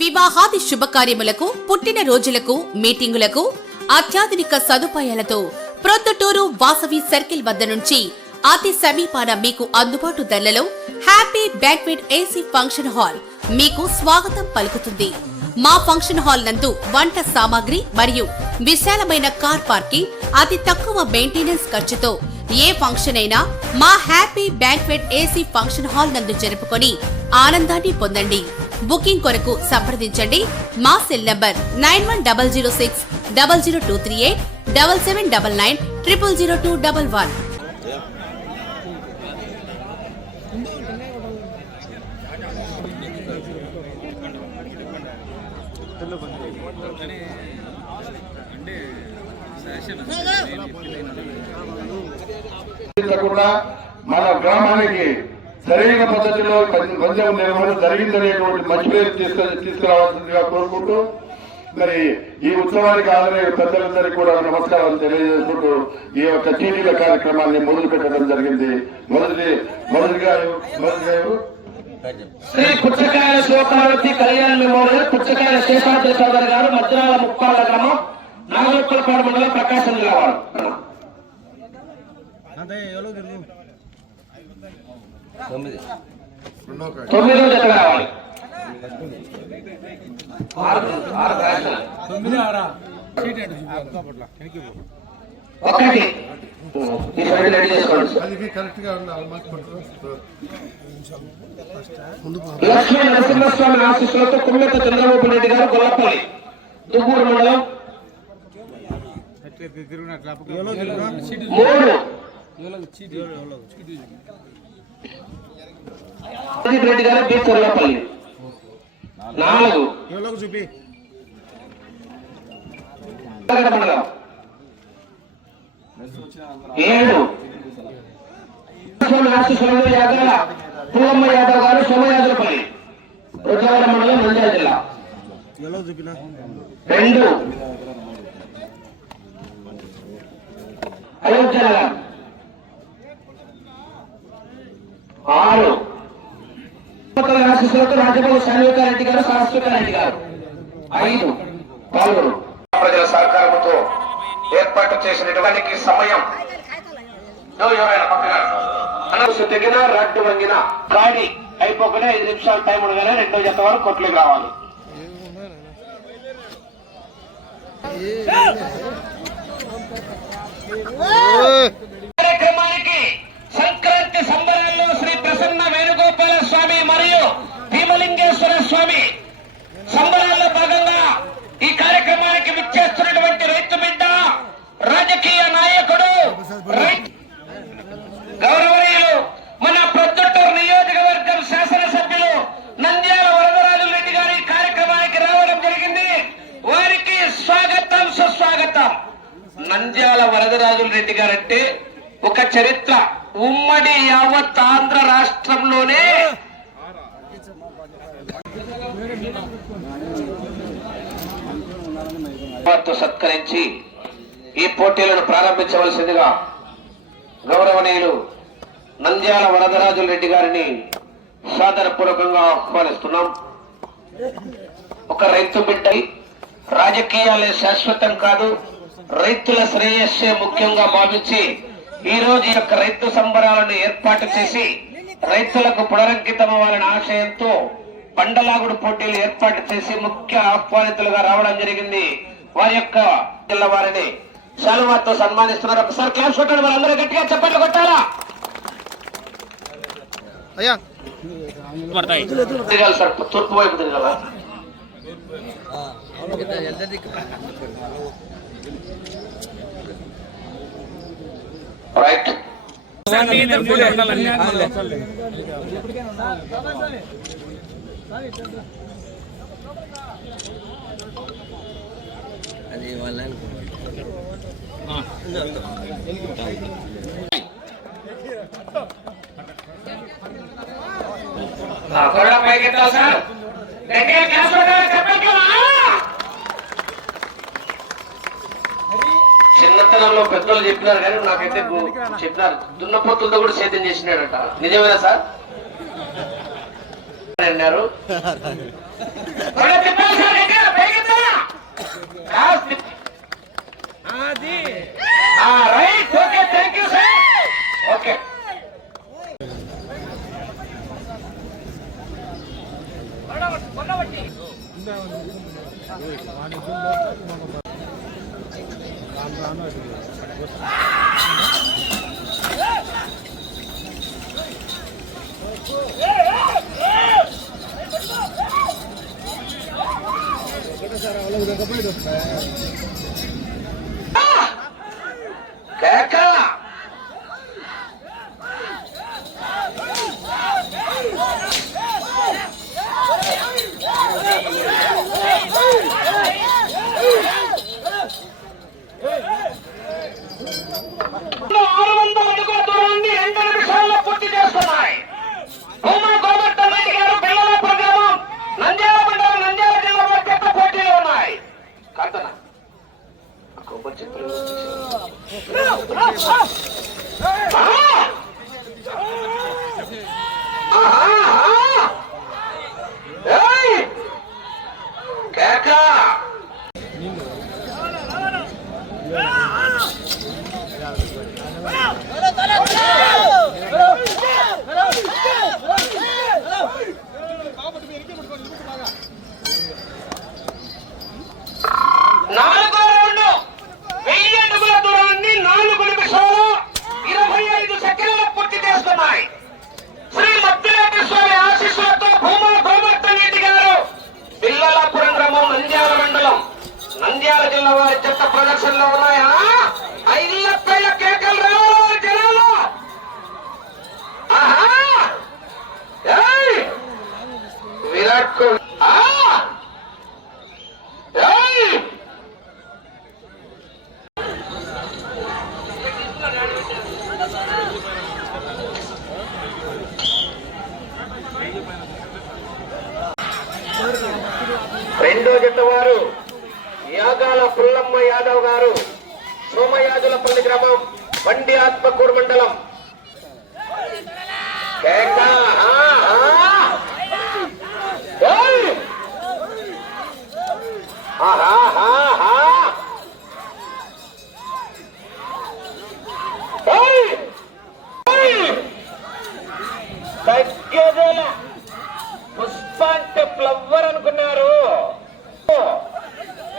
వివాహాది శుభకార్యములకు, పుట్టిన రోజులకు, మీటింగులకు అత్యాధునిక సదుపాయాలతో ప్రొద్దుటూరు వాసవి సర్కిల్ వద్ద నుంచి అతి సమీపాన మీకు అందుబాటు ధరలలో happy banquet AC function hall మీకు స్వాగతం పలుకుతుంది. మా ఫంక్షన్ హాల్ నందు వంట సామాగ్రి మరియు విశాలమైన కార్ పార్కింగ్, అతి తక్కువ మెయింటెనెన్స్ ఖర్చుతో ఏ ఫంక్షన్ అయినా మా happy banquet AC function hall నందు జరుపుకొని ఆనందాన్ని పొందండి. బుకింగ్ కొరకు సంప్రదించండి. మా సెల్ నంబర్ 9100600238 7799900211. మన గ్రామానికి సరైన పద్ధతిలో పందెం నిర్వహణ జరిగిందనేటువంటి మంచి పేరు తీసుకురావాల్సిందిగా కోరుకుంటూ, మరి ఈ ఉత్సవానికి హాజరైన పెద్దలందరికీ కూడా నమస్కారాలు తెలియజేసుకుంటూ ఈ యొక్క చీటీల కార్యక్రమాన్ని మొదలు పెట్టడం జరిగింది. మొదటిగా శ్రీ పుచ్చకాయల శివపార్వతి కళ్యాణ మెమోరియల్ పుచ్చకాయల శేషాద్రి చౌదరి గారు, మధ్యాల ముప్పాల గ్రామం, నాగోప్పలపాడు మండలం, ప్రకాశం జిల్లా వారు. 9వ జత కావాలి. 1 లక్ష్మీ నరసింహస్వామి ఆశీస్సులతో కుమ్మెత చంద్రబాబు రెడ్డి గారు, గొల్లపల్లి, దువ్వూరు మండలం. 3 రెడ్డి గారు, బి చర్లపల్లి. 4 మండలం. 7 ఆశీస్సులు యాదవ పుల్లమ్మ యాదవ్ గారు, సోమయాదవపల్లి, రుద్రవర మండలం, నంద్యాల జిల్లా. 2 అయోధ్య నగర్. 6 ఆశీస్సులతో రాజపల్లి శాన్వికారెడ్డి గారు, శాశ్వతారెడ్డి గారు. 5 పాల్గొను ప్రజల సహకారంతో ఏర్పాటు చేసినటువంటి సమయం ఎవరైనా పక్కన తెగిన రడ్డు వంగిన గాడి అయిపోకుండా 5 నిమిషాలు టైం ఉండగానే 2వ జత వరకు కొట్లకి రావాలి. కార్యక్రమానికి సంక్రాంతి సంబరాల్లో శ్రీ ప్రసన్న వేణుగోపాల స్వామి మరియు భీమలింగేశ్వర స్వామి సంబరాల్లో భాగంగా ఈ కార్యక్రమానికి విచ్చేస్తున్నటువంటి రైతు బిడ్డ, రాజకీయ నాయకుడు, గౌరవనీయులు, మన ప్రొద్దుటూరు నియోజకవర్గం శాసనసభ్యులు నంద్యాల వరదరాజు రెడ్డి గారి కార్యక్రమానికి రావడం జరిగింది. వారికి స్వాగతం, సుస్వాగతం. నంద్యాల వరదరాజుల రెడ్డి గారంటే ఒక చరిత్ర. ఉమ్మడి యావత్ ఆంధ్ర రాష్ట్రంలోనే సత్కరించి ఈ పోటీలను ప్రారంభించవలసిందిగా గౌరవనీయులు నంద్యాల వరదరాజుల రెడ్డి గారిని సాదరపూర్వకంగా ఆహ్వానిస్తున్నాం. ఒక రైతు బిడ్డ, రాజకీయాలే శాశ్వతం కాదు, రైతుల శ్రేయస్సే ముఖ్యంగా భావించి ఈ రోజు యొక్క రైతు సంబరాలను ఏర్పాటు చేసి రైతులకు పునరంకితం అవ్వాలనే ఆశయంతో బండలాగుడు పోటీలు ఏర్పాటు చేసి ముఖ్య ఆహ్వానితులుగా రావడం జరిగింది. వారి యొక్క జిల్లా వారిని శాలువాతో సన్మానిస్తున్నారు. ఒకసారి క్లాప్స్ కొట్టాలి, వాళ్ళందరూ గట్టిగా చప్పట్లు కొట్టాలా. తిరగాలి సార్, తూర్పు వైపు తిరగాల. రైట్. అది వాళ్ళ పైకెత్తాలి సార్. చిన్నతనంలో పెద్దలు చెప్పినారు కానీ నాకైతే చెప్పినారు దున్నపోతులతో కూడా సేద్యం చేసినాడట. నిజమేనా సార్ అన్నారు? Right, okay, thank you sir. Okay, కేక. పూర్తి చేస్తున్నాయి. భూమా గోవర్ధన్ రెడ్డి గారు పిల్లల ప్రోగ్రామం నంద్యాల మండలం నంద్యాల జిల్లా వారి పెద్ద పోటీలు ఉన్నాయి. కర్తన కొబ్బరి చెప్పులు కేక. నాలుగో రౌండ్ 1000 అడుగుల దూరాన్ని 4 నిమిషాలు 25 సెకండ్లు పూర్తి చేస్తున్నాయి. శ్రీ మద్దిలేటి స్వామి ఆశీస్సులతో భూమా గోవర్ధన్ రెడ్డి గారు పిల్లలాపురం గ్రామం నంద్యాల మండలం నంద్యాల జిల్లా వారి చెత్త ప్రదర్శనలో ఉన్నాయా? 5 లక్షల కేకలు రావాలి జనాలు. విరాట్ కోహ్లీ రెండో జట్టు వారు యాగాల పుల్లమ్మ యాదవ్ గారు సోమయాజులపల్లి గ్రామం బండి ఆత్మకూరు మండలం. తగ్గేదేలా పుష్ప అంటే ఫ్లవర్ అనుకున్నారు.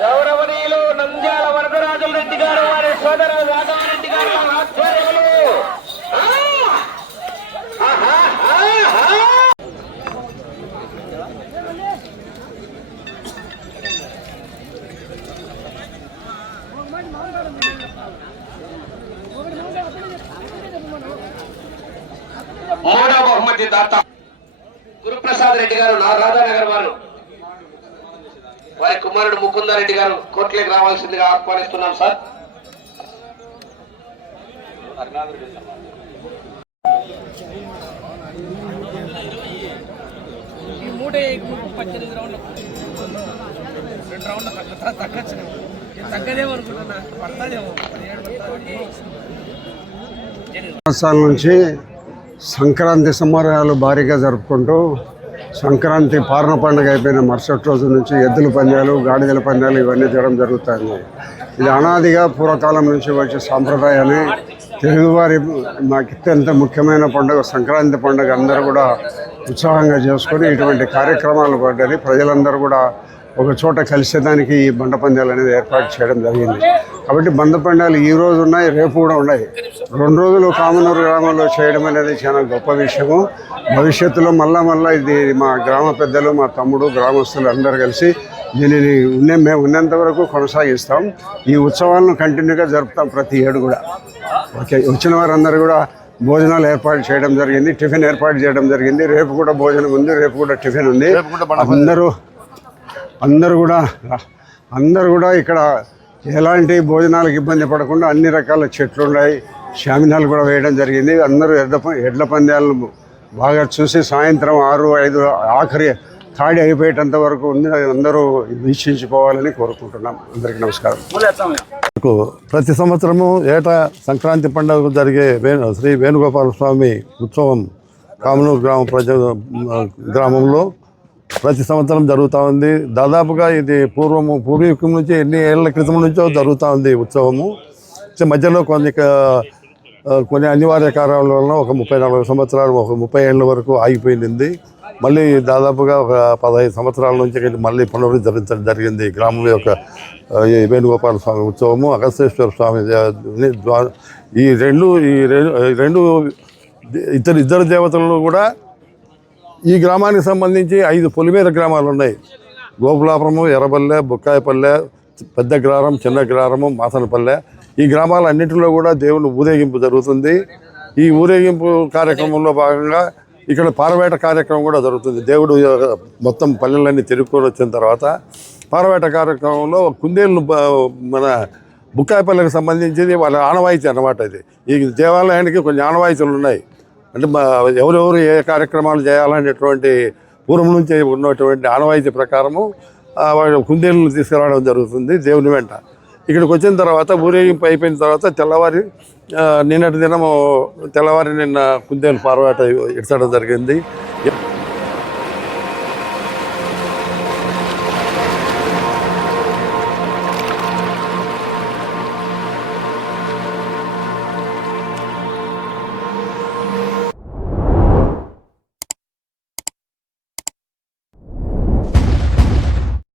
గౌరవనీయులు నంద్యాల వరదరాజుల రెడ్డి గారు వారి సోదర రాఘవారెడ్డి గారు ఆధ్వర్యంలో మూడవ బహుమతి దాత గురుప్రసాద్ రెడ్డి గారు రాధానగర్ వారు వారి కుమారుడు ముకుందారెడ్డి గారు కోట్లేకి రావాల్సిందిగా ఆహ్వానిస్తున్నాం సార్. ఈ 18 రౌండ్లు 2 రౌండ్లు తగ్గచ్చు. తగ్గదేమో అనుకుంటున్నా, పడతాదేమో 17 సంవత్సరాల నుంచి సంక్రాంతి సంబరాలు భారీగా జరుపుకుంటూ సంక్రాంతి పారణ పండుగ అయిపోయిన మరుసటి రోజు నుంచి ఎద్దుల పందాలు, గాడిదల పందాలు ఇవన్నీ చేయడం జరుగుతుంది. ఇది అనాదిగా పూర్వకాలం నుంచి వచ్చే సాంప్రదాయాన్ని తెలుగువారి మాకు అత్యంత ముఖ్యమైన పండుగ సంక్రాంతి పండుగ అందరూ కూడా ఉత్సాహంగా చేసుకొని ఇటువంటి కార్యక్రమాలు పడ్డది. ప్రజలందరూ కూడా ఒక చోట కలిసేదానికి ఈ బండ పందాలు అనేది ఏర్పాటు చేయడం జరిగింది. కాబట్టి బండ పందాలు ఈ రోజు ఉన్నాయి, రేపు కూడా ఉన్నాయి. 2 రోజులు కామనూరు గ్రామంలో చేయడం అనేది చాలా గొప్ప విషయము. భవిష్యత్తులో మళ్ళా ఇది మా గ్రామ పెద్దలు, మా తమ్ముడు, గ్రామస్తులు అందరూ కలిసి దీనిని మేము ఉన్నంత వరకు కొనసాగిస్తాం. ఈ ఉత్సవాలను కంటిన్యూగా జరుపుతాం ప్రతి ఏడు కూడా. ఓకే, వచ్చిన వారందరూ కూడా భోజనాలు ఏర్పాటు చేయడం జరిగింది, టిఫిన్ ఏర్పాటు చేయడం జరిగింది. రేపు కూడా భోజనం ఉంది, రేపు కూడా టిఫిన్ ఉంది. అందరూ కూడా ఇక్కడ ఎలాంటి భోజనాలకు ఇబ్బంది పడకుండా అన్ని రకాల చెట్లు ఉన్నాయి, షామినాలు కూడా వేయడం జరిగింది. అందరూ ఎడ్ల పందాలను బాగా చూసి సాయంత్రం 6-5 ఆఖరి తాడి అయిపోయేటంత వరకు అందరూ వీక్షించిపోవాలని కోరుకుంటున్నాం. అందరికీ నమస్కారం. ప్రతి సంవత్సరము ఏటా సంక్రాంతి పండుగ జరిగే శ్రీ వేణుగోపాల స్వామి ఉత్సవం కామనూరు గ్రామంలో ప్రతి సంవత్సరం జరుగుతూ ఉంది. దాదాపుగా ఇది పూర్వీకం నుంచి ఎన్ని ఏళ్ల క్రితం నుంచో జరుగుతూ ఉంది ఈ ఉత్సవము. మధ్యలో కొన్ని అనివార్య కారణాల వలన ఒక 30-40 సంవత్సరాలు, ఒక 30 ఏళ్ళ వరకు ఆగిపోయింది. మళ్ళీ దాదాపుగా ఒక 15 సంవత్సరాల నుంచి మళ్ళీ పునరుద్ధరించడం జరిగింది. ఈ గ్రామం యొక్క ఈ వేణుగోపాల స్వామి ఉత్సవము, అగస్తేశ్వర స్వామి ఈ రెండు ఇద్దరు దేవతలను కూడా ఈ గ్రామానికి సంబంధించి 5 పొలిమేర గ్రామాలు ఉన్నాయి. గోపులాపురము, ఎర్రపల్లె, బుక్కాయపల్లె, పెద్ద గ్రారం, చిన్న గ్రారము, మాసనపల్లె. ఈ గ్రామాలన్నింటిలో కూడా దేవుని ఊరేగింపు జరుగుతుంది. ఈ ఊరేగింపు కార్యక్రమంలో భాగంగా ఇక్కడ పారవేట కార్యక్రమం కూడా జరుగుతుంది. దేవుడు మొత్తం పల్లెలన్నీ తిరుక్కొని వచ్చిన తర్వాత పారవేట కార్యక్రమంలో కుందేళ్ళు మన బుక్కాయపల్లెకి సంబంధించింది వాళ్ళ ఆనవాయితీ అన్నమాట. ఇది ఈ దేవాలయానికి కొన్ని ఆనవాయితీలు ఉన్నాయి. అంటే ఎవరెవరు ఏ కార్యక్రమాలు చేయాలనేటువంటి పూర్వం నుంచి ఉన్నటువంటి ఆనవాయితీ ప్రకారము కుందేళ్ళను తీసుకురావడం జరుగుతుంది దేవుని వెంట. ఇక్కడికి వచ్చిన తర్వాత ఊరేగింపు అయిపోయిన తర్వాత నిన్న కుందేలు పారవేట ఇడ్చడం జరిగింది.